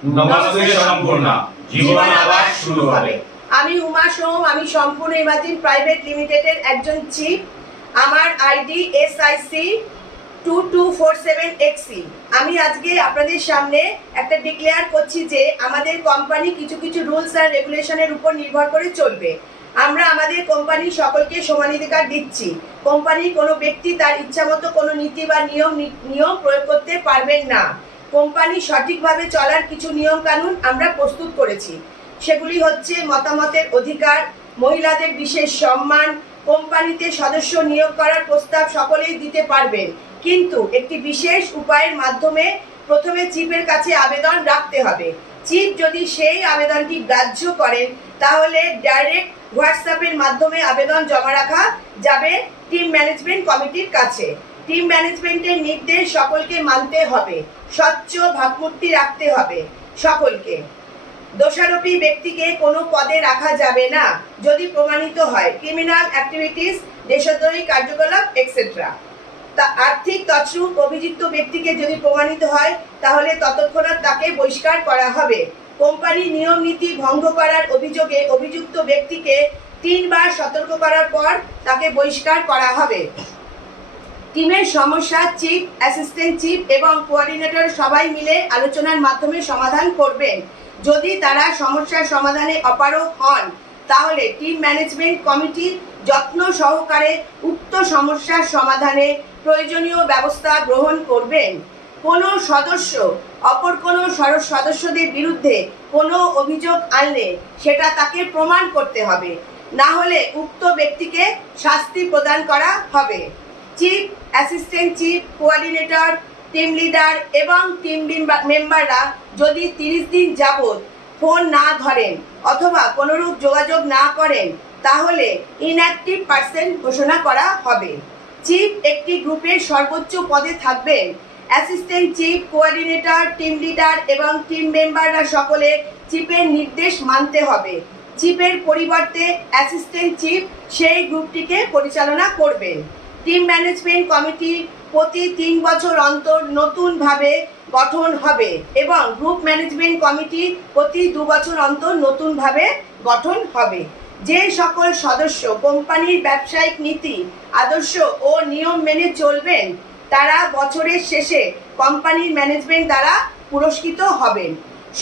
নমস্তে সম্পূর্ণা, জীবন আবার শুরু হবে। আমি উমা সোম, আমি সম্পূর্ণ ইমাজিন প্রাইভেট লিমিটেডের একজন চিফ। আমার আইডি SIC 2247XC। আমি আজকে আপনাদের সামনে একটা ডিক্লেয়ার করছি যে আমাদের কোম্পানি কিছু কিছু রুলস আর রেগুলেশনের উপর নির্ভর করে চলবে। আমরা আমাদের কোম্পানি সকলকে সমানাধিকার দিচ্ছি। কোম্পানি কোনো ব্যক্তি তার ইচ্ছামতো কোনো নীতি বা নিয়ম প্রয়োগ করতে পারবেন না। কোম্পানি সঠিকভাবে চলার কিছু নিয়ম কানুন আমরা প্রস্তুত করেছি। সেগুলি হচ্ছে মতামতের অধিকার, মহিলাদের বিশেষ সম্মান, কোম্পানিতে সদস্য নিয়োগ করার প্রস্তাব সকলেই দিতে পারবেন, কিন্তু একটি বিশেষ উপায়ের মাধ্যমে প্রথমে চিফের কাছে আবেদন রাখতে হবে। চিফ যদি সেই আবেদনটি গ্রাহ্য করেন তাহলে ডাইরেক্ট হোয়াটসঅ্যাপের মাধ্যমে আবেদন জমা রাখা যাবে টিম ম্যানেজমেন্ট কমিটির কাছে। টিম ম্যানেজমেন্টের নির্দেশ সকলকে মানতে হবে, স্বচ্ছ ভাবমূর্তি রাখতে হবে সকলকে। দোষারোপী ব্যক্তিকে কোনো পদে রাখা যাবে না যদি প্রমাণিত হয় ক্রিমিনাল অ্যাক্টিভিটিস, দেশদ্রোহী কার্যকলাপ এক্সেট্রা। তা আর্থিক তছরূপ অভিযুক্ত ব্যক্তিকে যদি প্রমাণিত হয় তাহলে তৎক্ষণাৎ তাকে বহিষ্কার করা হবে। কোম্পানি নিয়ম নীতি ভঙ্গ করার অভিযোগে অভিযুক্ত ব্যক্তিকে 3 বার সতর্ক করার পর তাকে বহিষ্কার করা হবে। টিমের সমস্যা চিফ, অ্যাসিস্ট্যান্ট চিফ এবং কোঅর্ডিনেটর সবাই মিলে আলোচনার মাধ্যমে সমাধান করবেন। যদি তারা সমস্যার সমাধানে অপারগ হন তাহলে টিম ম্যানেজমেন্ট কমিটি যত্ন সহকারে উক্ত সমস্যার সমাধানে প্রয়োজনীয় ব্যবস্থা গ্রহণ করবেন। কোনো সদস্য অপর কোনো সদস্যদের বিরুদ্ধে কোনো অভিযোগ আনলে সেটা তাকে প্রমাণ করতে হবে, না হলে উক্ত ব্যক্তিকে শাস্তি প্রদান করা হবে। Chief, assistant chief, coordinator, team leader এবং টিম মেম্বাররা যদি 30 দিন যাবৎ ফোন না ধরেন অথবা কোনোরূপ যোগাযোগ না করেন তাহলে ইনঅ্যাক্টিভ পার্সন ঘোষণা করা হবে। চিফ একটি গ্রুপের সর্বোচ্চ পদে থাকবেন। Assistant chief, coordinator, team leader এবং টিম মেম্বাররা সকলে চিফের নির্দেশ মানতে হবে। চিফের পরিবর্তে অ্যাসিস্ট্যান্ট চিফ সেই গ্রুপটিকে পরিচালনা করবেন। টিম ম্যানেজমেন্ট কমিটি প্রতি 3 বছর অন্তর নতুনভাবে গঠন হবে এবং গ্রুপ ম্যানেজমেন্ট কমিটি প্রতি 2 বছর অন্তর নতুনভাবে গঠন হবে। যে সকল সদস্য কোম্পানির ব্যবসায়িক নীতি, আদর্শ ও নিয়ম মেনে চলবেন তারা বছরের শেষে কোম্পানির ম্যানেজমেন্ট দ্বারা পুরস্কৃত হবেন।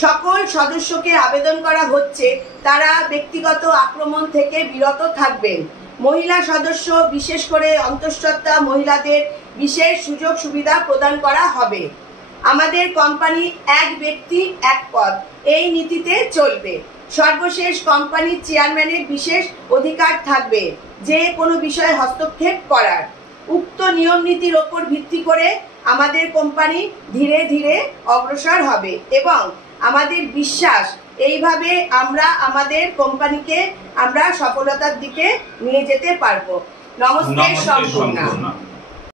সকল সদস্যকে আবেদন করা হচ্ছে তারা ব্যক্তিগত আক্রমণ থেকে বিরত থাকবেন। মহিলা সদস্য, বিশেষ করে অন্তঃসত্ত্বা মহিলাদের বিশেষ সুযোগ সুবিধা প্রদান করা হবে। আমাদের কোম্পানি এক ব্যক্তি এক পদ এই নীতিতে চলবে। সর্বশেষ কোম্পানির চেয়ারম্যানের বিশেষ অধিকার থাকবে যে কোনো বিষয়ে হস্তক্ষেপ করার। উক্ত নিয়ম নীতির ওপর ভিত্তি করে আমাদের কোম্পানি ধীরে ধীরে অগ্রসর হবে এবং আমাদের বিশ্বাস এইভাবে আমরা আমাদের কোম্পানিকে আমরা সফলতার দিকে নিয়ে যেতে পারবো। নমস্তে সম্পূর্ণা।